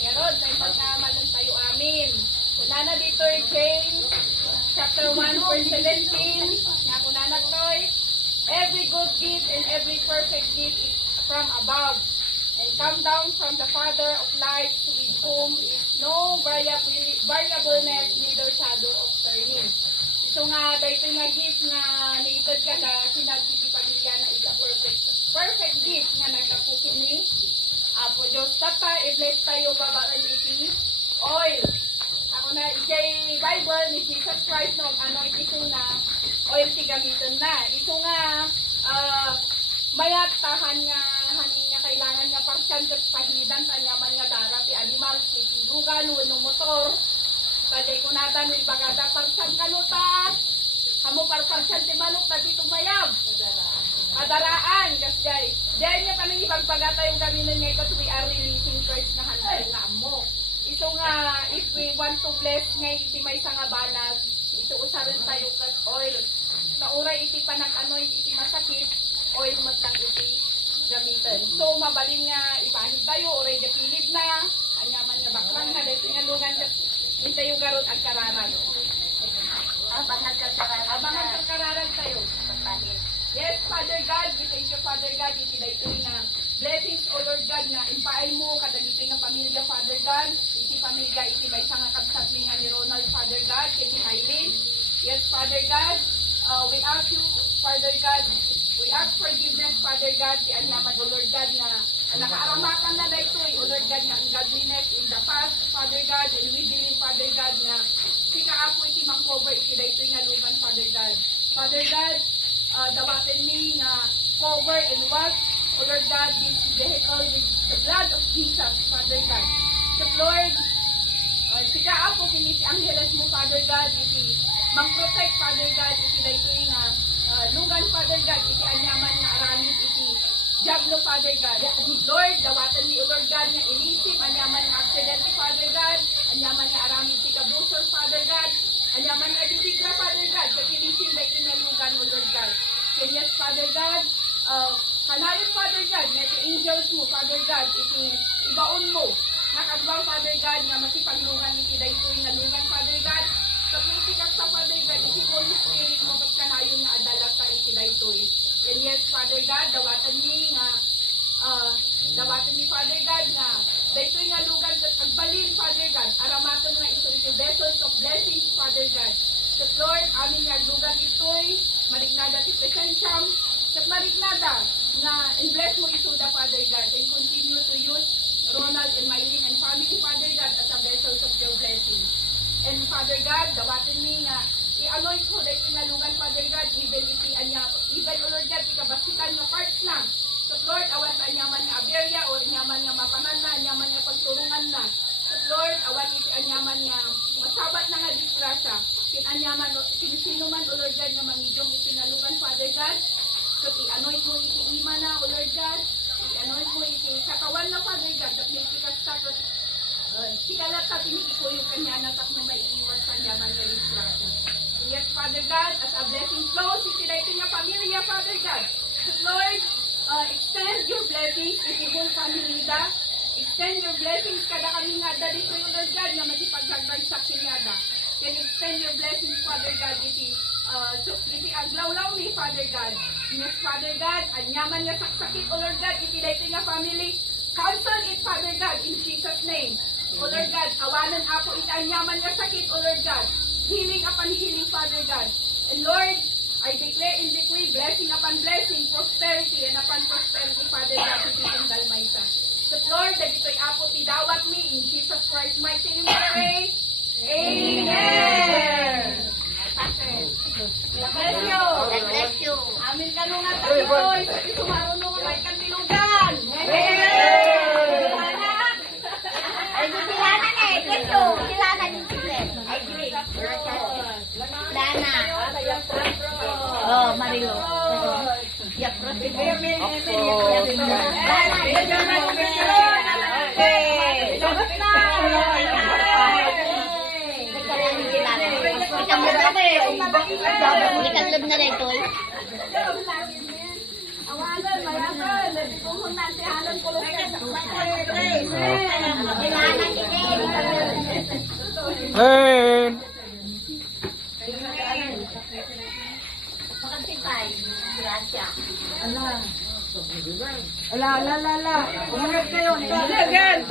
Garod, may pagkamalan tayo amin. Una na dito James, chapter 1, verse 17. Nga kuna na to'y, every good gift and every perfect gift is from above, and come down from the Father of lights, with whom is no variableness, neither shadow of turning. So nga, dahito nga gift nga naitad ka na sinagsi si pamilya na is a perfect gift nga nagkapukin ni Apo Diyos. Tata, i-bless tayo babaan iti oil. Ako na, ikay Bible ni Jesus Christ no, ano ito na oil ti gamitin na. Ito nga, mayat tahan nga, hanin nga kailangan nga parsyan kat pahidan sa nyaman nga dara ti animal, ti tilugan, no motor. Taday ko nada no ibagada parsyan kanuta. Hamo parsyan ti manok na dito mayab. Kadaraan, kasjay. Diyan niya panang ipagbagata yung gaminan niya ito, we are releasing Christ na handal na amo. Ito nga, if we want to bless nga, iti may nga banag, ito usarin tayo kat oil. Nauray iti panag-anoy, iti masakit, oil mat lang iti gamitan. So, mabalin nga, ipanid tayo, oray depilid na, anyaman nga baklang na, dahil tingalungan, ito yung garot at kararan. Abangan sa kararan tayo. Yes, Father God, we thank you, Father God, iti dahito nga blessings, O Lord God, nga impaay mo, kadagito nga pamilya, Father God, iti pamilya, iti may nga kabsat ni Ronald, Father God, iti Eileen. Yes, Father God, we ask you, Father God, we ask forgiveness, Father God, di anyaman, O Lord God, nga nakaaramakan na dahito, O Lord God, nga godliness in the past, Father God, and we believe, Father God, nga sika apo iti mang-cover, iti dahito nga lugan, Father God. Father God, dawatin mi nga cover and wash, O Lord God, this vehicle with the blood of Jesus, Father God. So Lord, sika apo kiniti angheles mo, Father God, iti mang-protect, Father God, iti dayto nga lugan, Father God, iti anyaman nga aramid, iti jablo, Father God. Lord, dawatan mi, O Lord God, nga inisip, anyaman nga accident, Father God, anyaman nga aramid ti kabusor, Father God, anyaman nga bibigla, Father God, katilisin dahito nga lugan, O Lord God. And yes, Father God, kanayon, Father God, nga iti angels mo, Father God, iti ibaon mo, nakagbaw, Father God, nga masipaglungan iti dahito nga lugan, Father God, kapiti ka sa, Father God, iti Holy Spirit mo, kat kanayon nga adala sa iti dahito. And yes, Father God, dawatan ni nga, dawatan ni Father God nga, dahito nga lugan, kat agbalin, Father God, aramatan nga ito vessels of blessings, Father God. So Lord, amin nga lugan ito'y, marignada ti presensyam, kat marignada, nga in-bless mo ito da, Father God, and continue to use Ronald and Mylene and family, Father God, as a vessels of your blessings. And Father God, dawatin mi nga, i-anoint mo dahil tingalungan, Father God, even O Lord God, ikabasikan nga parts lang. So Lord, awan sa anyaman nga aberya, o anyaman nga mapanan na, anyaman nga pagturungan na. So Lord, awan iti anyaman nga masabat na nga disgrasya. Anyaman, sinisino man, O Lord God, nga mangidong itingalungan, Father God. So i-anoint mo iti ima na, O Lord God. I-anoint mo iti katawan na, Father God, at may ikastakot. Sikalat sa tiniki ko yung kanya na tapno may iiwas sa yaman nga disgrasya. Yes, Father God, as a blessing flows, itinayto nga pamilya, Father God. So Lord, extend your blessings iti whole family da. Extend your blessings kada kami nga da dito yung Lord God nga magipaghagbag sa kinyada. Can extend your blessings, Father God, iti aglawlaw ni Father God. Yes, Father God, anyaman nga saksakit, O Lord God, iti dayto nga family. Counsel it, Father God, in Jesus' name. O Lord God, awanan apo iti anyaman nga sakit, O Lord God. Healing upon healing, Father God. And Lord, I declare and decree blessing upon blessing, prosperity and upon prosperity, Father God, iti tanggal maysa. So Lord, dagitoy apo ti dawat mi in Jesus Christ mighty name we pray. Amen. God bless you. God bless you. Amin kanungan tayo. Iti sumarunong may kantilugan. Ay, di silanan eh. Keso. Silanan yung sila. Ay, di. Lana. Oh, Mario. Yapro. Ikanlog na rin ito. Awalan, mayaman. Puhon na si Hanon Kulos. Kailangan din. Hey! Makasipay. Gracia. Ala. Umanap kayo. Again,